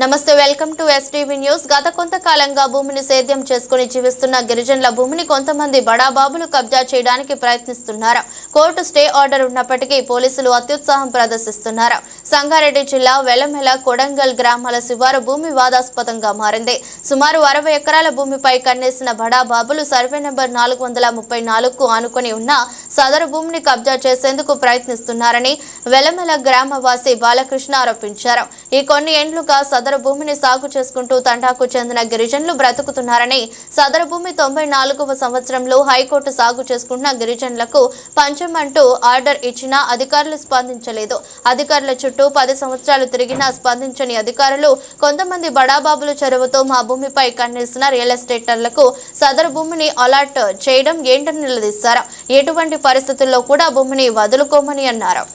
నమస్తే welcome to STV news గత కొంతకాలంగా భూమిని సేద్యం చేసుకుని జీవిస్తున్న గిరిజనుల భూమిని కొంతమంది బడాబాబులు కబ్జా చేయడానికి ప్రయత్నిస్తున్నారు. కోర్టు స్టే ఆర్డర్ ఉన్నప్పటికీ పోలీసులు అత్యుత్సాహం ప్రదర్శిస్తున్నారు. సంగారెడ్డి జిల్లా వెలమెల కొడంగల్ గ్రామాల శివారు భూమి వాదాస్పదంగా మారింది. సుమారు అరవై ఎకరాల భూమిపై కన్నేసిన బడాబాబులు సర్వే నెంబర్ నాలుగు వందల ముప్పై నాలుగుకు ఆనుకొని ఉన్న సదరు భూమిని కబ్జా చేసేందుకు ప్రయత్నిస్తున్నారని వెలమెల గ్రామవాసి బాలకృష్ణ ఆరోపించారు. ఈ కొన్ని ఏండ్లుగా సదరు భూమిని సాగు చేసుకుంటూ తండాకు చెందిన గిరిజనులు బ్రతుకుతున్నారని సదరు భూమి తొంభై నాలుగవ సంవత్సరంలో హైకోర్టు సాగు చేసుకుంటున్న గిరిజనులకు పంచమంటూ ఆర్డర్ ఇచ్చినా అధికారులు స్పందించలేదు. అధికారుల చుట్టూ పది సంవత్సరాలు తిరిగినా స్పందించని అధికారులు కొంతమంది బడాబాబుల చెరువుతో మా భూమిపై కన్నేసిన రియల్ ఎస్టేటర్లకు సదరు భూమిని అలాట్ చేయడం ఏంటని నిలదీశారు. ఎటువంటి పరిస్థితుల్లో కూడా భూమిని వదులుకోమని అన్నారు.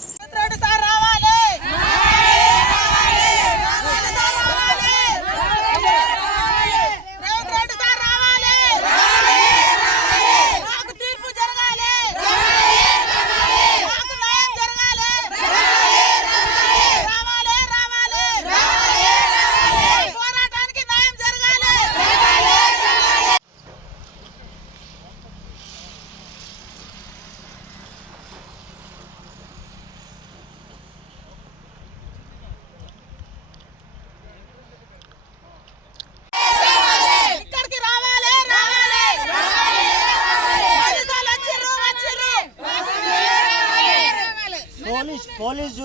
పోలీస్ పోలీస్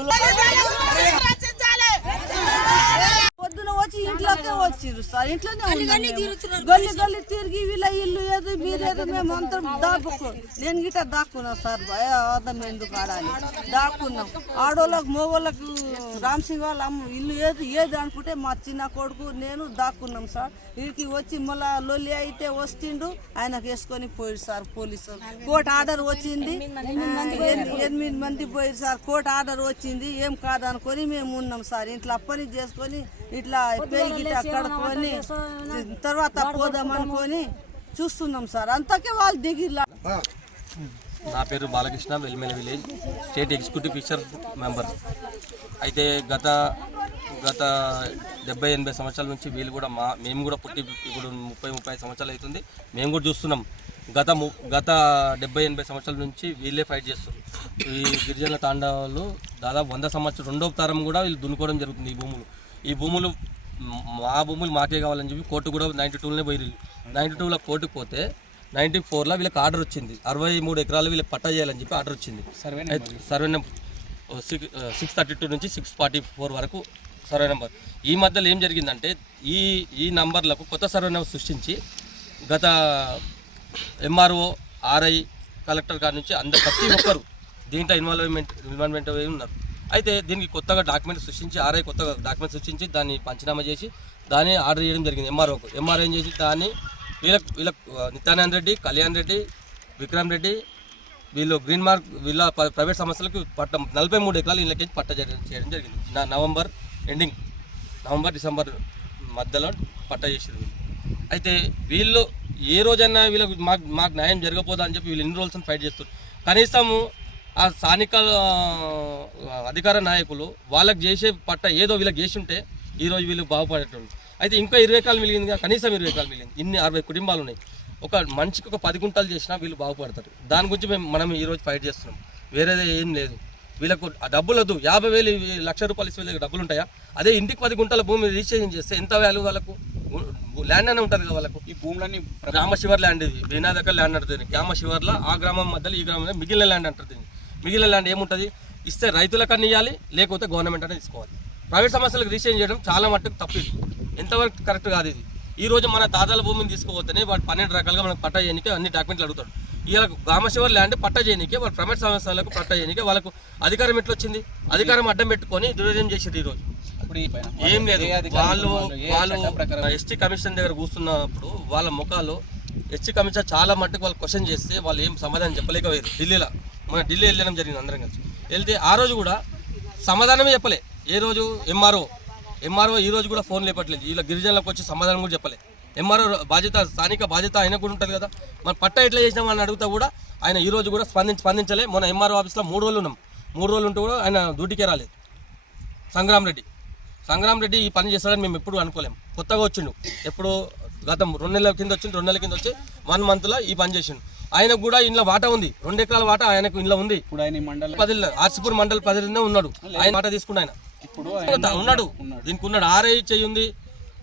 పొద్దున వచ్చి ఇంట్లోకే సార్. ఇంట్లోనే. గల్లి గల్లి తిరిగి వీళ్ళ ఇల్లు ఏదో మీరేదో మేము అంతా దాపుకు నేను గిట్ట దాక్కున్నా సార్. భయ అర్థం ఎందుకు ఆడాలి? దాక్కున్నాం. ఆడోళ్ళకు మగోళ్ళకు రామ్ సింగ్ వాళ్ళ అమ్మ ఇల్లు ఏది ఏది అనుకుంటే మా చిన్న కొడుకు నేను దాక్కున్నాం సార్. వీడికి వచ్చి మళ్ళా లొల్లి అయితే వస్తుండు ఆయనకు వేసుకొని పోయాడు సార్ పోలీసు. కోర్టు ఆర్డర్ వచ్చింది. ఎనిమిది మంది పోయారు. సార్. కోర్టు ఆర్డర్ వచ్చింది. ఏం కాదనుకొని మేము ఉన్నాం సార్. ఇంట్లో అప్పని చేసుకొని ఇట్లా పెరిగి ఇట్లా కడుక్కొని తర్వాత పోదాం అనుకొని చూస్తున్నాం సార్. అంతకే వాళ్ళు దిగిలా నా పేరు Balakrishna Velmela village state executive fisher member. అయితే గత గత డెబ్బై ఎనభై సంవత్సరాల నుంచి వీళ్ళు కూడా మా మేము కూడా పుట్టి ఇప్పుడు ముప్పై ముప్పై సంవత్సరాలు అవుతుంది. మేము కూడా చూస్తున్నాం. గత ము గత డెబ్బై ఎనభై సంవత్సరాల నుంచి వీళ్ళే ఫైట్ చేస్తారు ఈ గిరిజనుల తాండవాలు దాదాపు వంద సంవత్సరం రెండో తరం కూడా వీళ్ళు దున్నుకోవడం జరుగుతుంది ఈ భూములు. ఈ భూములు మ్- భూములు మాకే కావాలని చెప్పి కోర్టు కూడా నైంటీ టూలోనే పోయి నైంటీ టూలో కోర్టుకు పోతే నైంటీ ఫోర్లో వీళ్ళకి ఆర్డర్ వచ్చింది. అరవై మూడు ఎకరాలు వీళ్ళకి పట్టా చేయాలని చెప్పి ఆర్డర్ వచ్చింది. Survey number six six thirty two నుంచి సిక్స్ ఫార్టీ ఫోర్ వరకు సర్వే నెంబర్ ఈ మధ్యలో ఏం జరిగిందంటే ఈ ఈ నంబర్లకు కొత్త సర్వే నెంబర్ సృష్టించి గత ఎంఆర్ఓ ఆర్ఐ కలెక్టర్ గారి నుంచి అందరు ప్రతి ఒక్కరు దీంట్లో ఇన్వాల్వ్మెంట్ ఇన్వాల్వ్మెంట్ ఉన్నారు. అయితే దీనికి కొత్తగా డాక్యుమెంట్ సృష్టించి ఆర్ఐ కొత్తగా డాక్యుమెంట్ సృష్టించి దాన్ని పంచనామా చేసి దాన్ని ఆర్డర్ చేయడం జరిగింది. ఎంఆర్ఓకు ఎంఆర్ఓ ఏం చేసి దాన్ని వీళ్ళ వీళ్ళ ఆ, నిత్యానంద రెడ్డి కళ్యాణ్ రెడ్డి విక్రమ్ రెడ్డి వీళ్ళు గ్రీన్ మార్క్ వీళ్ళ ప్ర- ప్రైవేట్ సంస్థలకు పట్ట నలభై మూడు ఎకరాలు వీళ్ళకి పట్ట చేయడం చేయడం జరిగింది. నా నవంబర్ ఎండింగ్ నవంబర్ డిసెంబర్ మధ్యలో పట్ట చేసారు అయితే వీళ్ళు ఏ రోజైనా వీళ్ళకి మాకు మాకు న్యాయం జరగపోదా అని చెప్పి వీళ్ళు ఎన్ని రోజులు ఫైట్ చేస్తారు కనీసము ఆ స్థానిక అధికార నాయకులు వాళ్ళకి చేసే పట్ట ఏదో వీళ్ళకి చేసి ఉంటే ఈరోజు వీళ్ళు బాగుపడేటోళ్ళు. అయితే ఇంకా ఇరవై ఎకరాలు మిగిలిందిగా కనీసం ఇరవై ఎకరాలు మిగిలింది. ఇన్ని అరవై కుటుంబాలు ఉన్నాయి. ఒక మనిషికి ఒక పది గుంటలు చేసినా వీళ్ళు బాగుపడతారు. దాని గురించి మేము మనం ఈరోజు ఫైట్ చేస్తున్నాం. వేరేదే ఏం లేదు. వీళ్ళకు ఆ డబ్బులు వద్దు. యాభై వేలు లక్ష రూపాయలు ఇస్తే వీళ్ళకి డబ్బులు ఉంటాయా? అదే ఇంటికి పది గుంటల భూమి రిజిస్ట్రేషన్ చేస్తే ఎంత వాల్యూ వాళ్ళకు? ల్యాండ్ అనే ఉంటుంది కదా వాళ్ళకు. ఈ భూములన్నీ గ్రామ శివర్ ల్యాండ్ ఇది. బీనా దగ్గర ల్యాండ్ అంటుంది గ్రామ శివర్లో ఆ గ్రామం మధ్యలో ఈ గ్రామం మిగిలిన ల్యాండ్ అంటారు దీన్ని. మిగిలిన ల్యాండ్ ఏముంటుంది? ఇస్తే రైతులకన్నా ఇవ్వాలి లేకపోతే గవర్నమెంట్ అనేది తీసుకోవాలి. ప్రైవేట్ సంస్థలకు రిజిస్ట్రేషన్ చేయడం చాలా మట్టుకు తప్పు ఎంతవరకు కరెక్ట్ కాదు ఇది. ఈ రోజు మన తాతల భూమిని తీసుకుపోతేనే వాడు పన్నెండు రకాలుగా మనకు పట్టా చేయడానికి అన్ని డాక్యుమెంట్లు అడుగుతాడు. ఇలా గ్రామ శివర్ ల్యాండ్ పట్టా చేయడానికి వాళ్ళ ప్రైవేట్ సంస్థలకు పట్టా చేయడానికి వాళ్ళకు అధికారం ఎట్లా వచ్చింది అధికారం అడ్డం పెట్టుకొని దుర్వ్యం చేసేది ఈ రోజు. ఏం లేదు. వాళ్ళు వాళ్ళు ఎస్టీ కమిషన్ దగ్గర కూర్చున్నప్పుడు వాళ్ళ ముఖాలు ఎస్టీ కమిషన్ చాలా మట్టుకు వాళ్ళు క్వశ్చన్ చేస్తే వాళ్ళు ఏం సమాధానం చెప్పలేకపోయారు. ఢిల్లీలో. మన ఢిల్లీ వెళ్ళడం జరిగింది అందరం కలిసి. వెళ్తే ఆ రోజు కూడా సమాధానమే చెప్పలే. ఏ రోజు? ఎంఆర్ఓ. ఎంఆర్ఓ ఈ రోజు కూడా ఫోన్ లేపట్లేదు. వీళ్ళ గిరిజనులకు వచ్చి సమాధానం కూడా చెప్పలే. ఎంఆర్ఓ బాధ్యత స్థానిక బాధ్యత ఆయన కూడా ఉంటుంది కదా. మన పట్ట ఎట్లా చేసినామని అడుగుతా కూడా ఆయన ఈ రోజు కూడా స్పందించి స్పందించలే. మొన్న ఎంఆర్ఓ ఆఫీస్లో మూడు రోజులు ఉన్నాం. మూడు రోజులు ఉంటూ కూడా ఆయన డ్యూటీకే రాలేదు. సంగ్రామ్ రెడ్డి. సంగ్రామ్ రెడ్డి ఈ పని చేస్తాడని మేము ఎప్పుడు అనుకోలేం. కొత్తగా వచ్చిండు. ఎప్పుడు గతం రెండు నెలల కింద వచ్చిండు రెండు నెలల కింద వచ్చి వన్ మంత్లో ఈ పని చేసిండు. ఆయనకు కూడా ఇంట్లో వాటా ఉంది. రెండు ఎకరాల వాటా ఆయనకు ఇంట్లో ఉంది. ఇప్పుడు ఆయన ఈ మండలం పది ఆర్సిపూర్ మండల్ పదిలోనే ఉన్నాడు. ఆయన మాట తీసుకున్న ఆయన ఇప్పుడు ఉన్నాడు. దీనికి ఉన్నాడు ఆర్ఐ చెయ్యి ఉంది.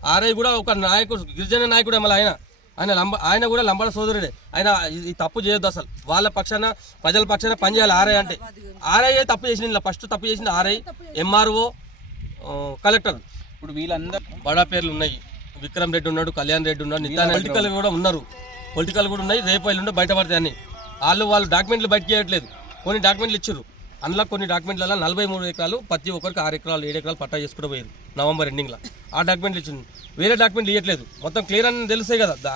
ఆర్ఐ కూడా ఒక నాయకుడు గిరిజన నాయకుడే మళ్ళీ ఆయన. ఆయన లంబ ఆయన కూడా లంబడ సోదరుడే. ఆయన ఈ- తప్పు చేయొద్దు అసలు. వాళ్ళ పక్షాన ప్రజల పక్షాన పనిచేయాలి ఆర్ఐ అంటే. ఆర్ఐ తప్పు చేసింది? ఫస్ట్ తప్పు చేసింది ఆర్ఐ. MRO collector. ఇప్పుడు వీళ్ళందరూ బడా పేర్లు ఉన్నాయి. విక్రమ్ రెడ్డి ఉన్నాడు కళ్యాణ్ రెడ్డి ఉన్నాడు నిత్యాన పొలిటికల్ కూడా ఉన్నారు. పొలిటికల్ కూడా ఉన్నాయి రేపు ఎల్లుండి బయటపడతాయి అన్ని. వాళ్ళు వాళ్ళు డాక్యుమెంట్లు బయట చేయట్లేదు కొన్ని డాక్యుమెంట్లు ఇచ్చారు అందులో కొన్ని డాక్యుమెంట్లలో నలభై మూడు ఎకరాలు ప్రతి ఒక్కరికి ఆరు ఎకరాలు ఏడు ఎకరాలు పట్టా చేసుకుంటూ పోయారు నవంబర్ ఎండింగ్లో ఆ డాక్యుమెంట్లు ఇచ్చింది వేరే డాక్యుమెంట్లు ఇవ్వట్లేదు మొత్తం క్లియర్ అని తెలుస్తాయి కదా.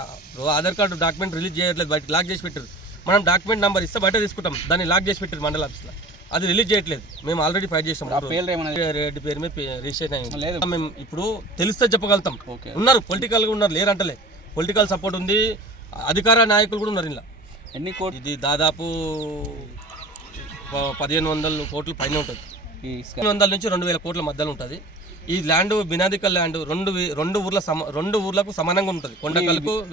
ఆధార్ కార్డు డాక్యుమెంట్ రిలీజ్ చేయట్లేదు బయట లాక్ చేసి పెట్టారు మనం డాక్యుమెంట్ నెంబర్ ఇస్తే బయట తీసుకుంటాం. దాన్ని లాక్ చేసి పెట్టారు మండల ఆఫీస్లో. అది రిలీజ్ చేయట్లేదు. మేము ఆల్రెడీ ఫైట్ చేసాం రెడ్డి పేరు మీద రిజిస్ట్రేషన్ అయింది. లేదు. మేము ఇప్పుడు తెలిస్తే చెప్పగలుగుతాం. ఉన్నారు పొలిటికల్గా ఉన్నారు లేరంటలే. పొలిటికల్ సపోర్ట్ ఉంది. అధికార నాయకులు కూడా ఉన్నారు ఇలా ఎన్ని కోట్లు ఇది దాదాపు పదిహేను వందల కోట్ల పైన ఉంటుంది. ఈ పదిహేను వందల నుంచి రెండు వేల కోట్ల మధ్యలో ఉంటుంది. ఈ ల్యాండ్ బినాదికల్ ల్యాండ్ రెండు వే- రెండు ఊర్ల సమ రెండు ఊర్లకు సమానంగా ఉంటుంది. కొండకల్కు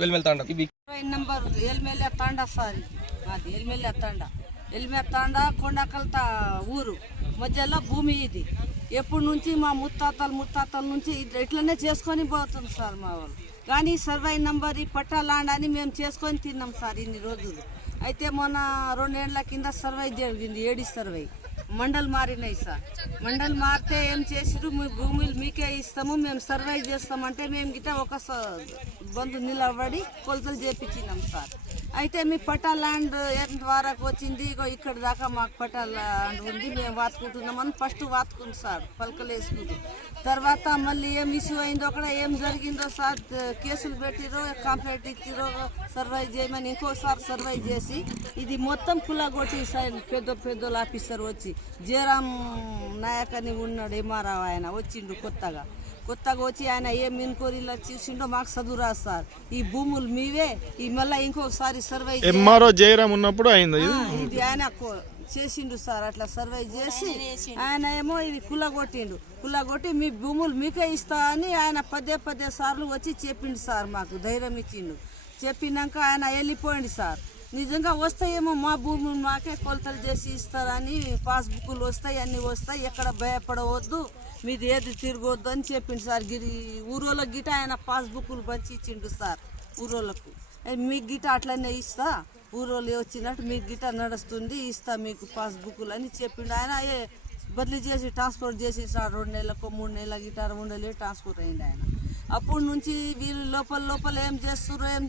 ఇవి ఇరవై నంబర్ ఎల్మెల్లి తాండా సారీ అది ఎల్మెల్లి తాండా. ఎల్మె తాండా కొండకల్ తా ఊరు. మధ్యలో భూమి ఇది. ఎప్పటి నుంచి మా ముత్తాతలు ముత్తాతల నుంచి ఇట్లనే చేసుకొని పోతుంది సార్ మా వాళ్ళు. కానీ సర్వే నంబర్ ఈ పట్టా అని మేము చేసుకొని తిన్నాం సార్ ఇన్ని రోజులు. అయితే మొన్న రెండేళ్ళ కింద సర్వే జరిగింది ఏడి సర్వే. మండల్ మారినాయి సార్. మండల్ మారితే ఏం చేసిరు మీ భూములు మీకే ఇస్తాము మేము సర్వే చేస్తామంటే మేము గిట్ట ఒక స- బంధు నిలబడి కొలతలు చేపించినాం సార్. అయితే మీ పటా ల్యాండ్ ఎంత వరకు వచ్చింది. ఇగో ఇక్కడ దాకా మాకు పటా ల్యాండ్ ఉంది. మేము వాతుకుంటున్నామని ఫస్ట్ వాతుకుంది సార్ పలకలు వేసుకుంది. తర్వాత మళ్ళీ ఏం ఇష్యూ అయిందో అక్కడ ఏం జరిగిందో సార్ కేసులు పెట్టిరో కంప్లైంట్ ఇచ్చిరో సర్వై చేయమని ఇంకోసారి సర్వై చేసి ఇది మొత్తం కులగొట్టి సార్ పెద్ద పెద్దోళ్ళ ఆఫీసర్ వచ్చి జయరామ్ నాయక్ అని ఉన్నాడు ఎంఆర్ఆ ఆయన వచ్చిండు కొత్తగా. కొత్తగా వచ్చి ఆయన ఏం ఇన్క్వైరీలో చూసిండో మాకు చదువు రాదు సార్. ఈ భూములు మీవే ఈ మళ్ళీ ఇంకొకసారి సర్వై. ఎంఆర్ఓ జయరామ్ ఉన్నప్పుడు అయింది ఇది. ఆయన కో- చేసిండు సార్ అట్లా సర్వే చేసి ఆయన ఏమో ఇది కుల్లగొట్టిండు కుల్లగొట్టి మీ భూములు మీకే ఇస్తా అని ఆయన పదే పదే సార్లు వచ్చి చెప్పిండు సార్ మాకు ధైర్యం ఇచ్చిండు. చెప్పినాక ఆయన వెళ్ళిపోయింది సార్. నిజంగా వస్తాయేమో మా భూములు మాకే కొలతలు చేసి ఇస్తారని పాస్బుక్లు వస్తాయి అన్నీ వస్తాయి ఎక్కడ భయపడవద్దు. మీది ఏది తిరగొద్దు అని చెప్పిండు సార్. గిరి ఊరోళ్ళకి గిట ఆయన పాస్బుక్లు పంచి ఇచ్చిండు సార్ ఊరోళ్ళకు. ఏ, మీకు గిట అట్లనే ఇస్తా. ఊరోళ్ళు వచ్చినట్టు మీకు గిట నడుస్తుంది ఇస్తా మీకు పాస్బుక్లు అని చెప్పిండు. ఆయన ఏ బదిలీ చేసి ట్రాన్స్ఫర్ చేసి సార్ రెండు నెలలకు మూడు నెలల గిట రెండు నెలలు ట్రాన్స్ఫర్ అయింది ఆయన. అప్పుడు నుంచి వీళ్ళు లోపల లోపల ఏం చేస్తుర్రో ఏం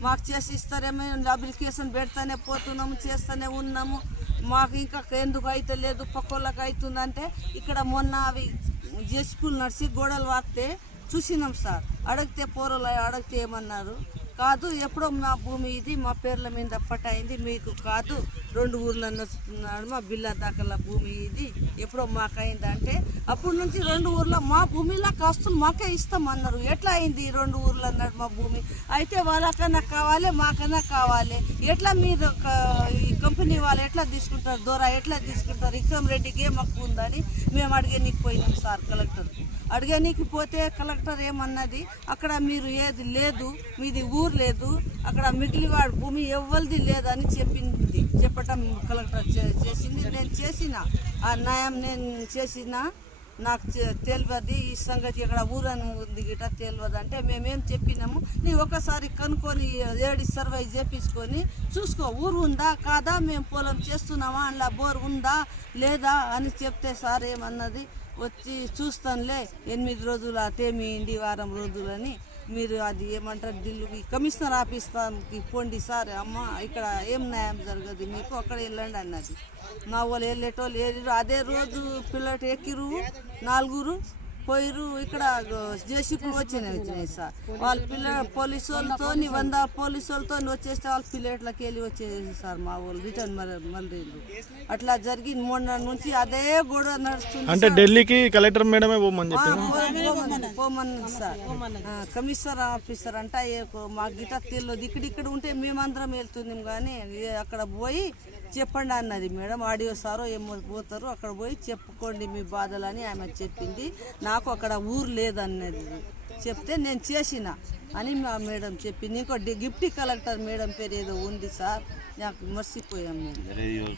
మాకు చేసి ఇస్తారేమో అప్లికేషన్ పెడతానే పోతున్నాము చేస్తూనే ఉన్నాము. మాకు ఇంకా ఎందుకు అయితే లేదు పక్కోళ్ళకి అవుతుందంటే ఇక్కడ మొన్న అవి జెస్కులు నడిచి గోడలు వాకితే చూసినాం సార్. అడిగితే పోరలు అడిగితే ఏమన్నారు? కాదు ఎప్పుడో మా భూమి ఇది మా పేర్ల మీద పట్టయింది మీకు కాదు. రెండు ఊర్ల నడుస్తున్నాడు మా బిల్లా దాకల భూమి ఇది ఎప్పుడో మాకైంది అంటే అప్పటి నుంచి రెండు ఊర్లో మా భూమిలో కాస్తులు మాకే ఇస్తామన్నారు ఎట్లా అయింది రెండు ఊర్ల అన్నాడు మా భూమి? అయితే వాళ్ళకన్నా కావాలి మాకన్నా కావాలి. ఎట్లా మీరు ఒక- ఈ కంపెనీ వాళ్ళు ఎట్లా తీసుకుంటారు? దూర ఎట్లా తీసుకుంటారు? విక్రమ్ రెడ్డికి ఏం హక్కు ఉందని మేము అడిగేనికి పోయినాం సార్ కలెక్టర్. అడిగేనికి పోతే కలెక్టర్ ఏమన్నది? అక్కడ మీరు ఏది లేదు మీది ఊరు లేదు అక్కడ మిగిలివాడు భూమి ఎవ్వరిది లేదని చెప్పింది. కలెక్టర్ చే- చేసింది. నేను చేసిన ఆ న్యాయం నేను చేసిన. నాకు తెలియదు ఈ సంగతి ఇక్కడ ఊరని ఉంది గిట తెలియదు అంటే మేమేం చెప్పినాము. నీ ఒకసారి కనుక్కొని ఏడి సర్వే చేపించుకొని చూసుకో ఊరు ఉందా కాదా మేము పొలం చేస్తున్నామా అందులో బోర్ ఉందా లేదా అని చెప్తే సార్ ఏమన్నది? వచ్చి చూస్తానులే ఎనిమిది రోజులు అటేమి ఇండి వారం రోజులని మీరు అది ఏమంటారు ఢిల్లీకి కమిషనర్ ఆఫీస్కి పోండి సార్ అమ్మ ఇక్కడ ఏం న్యాయం జరగదు మీకు అక్కడ వెళ్ళండి అన్నది. నా వాళ్ళు వెళ్ళేటోళ్ళు ఏరిరు అదే రోజు పిల్లలు ఎక్కిరు నాలుగురు పోయిరు ఇక్కడ జేసీపీ వచ్చినాయి వచ్చినాయి సార్. వాళ్ళ పిల్ల పోలీసు వాళ్ళతో వంద పోలీసు వాళ్ళతో వచ్చేస్తే వాళ్ళ పిల్లట్లకి వెళ్ళి వచ్చేసి సార్ మా వాళ్ళు రిటర్న్ మళ్ళీ అట్లా జరిగింది. మొన్న నుంచి అదే గొడవ నడుస్తుంది అంటే ఢిల్లీకి కలెక్టర్ మేడమే పోమని పోమన్నది సార్. కమిషనర్ ఆఫీసర్ అంట మాకు గిట తెలియదు ఇక్కడ ఇక్కడ ఉంటే మేమందరం వెళ్తున్నాం కానీ అక్కడ పోయి చెప్పండి అన్నది. మేడం ఆడియో సారో ఏమో పోతారు అక్కడ పోయి చెప్పుకోండి మీ బాధలని ఆమె చెప్పింది. నాకు అక్కడ ఊరు లేదన్నది. చెప్తే నేను చేసిన అని మా మేడం చెప్పింది. ఇంకో డి- కలెక్టర్ మేడం పేరు ఏదో ఉంది సార్. నాకు మర్చిపోయాం మేము.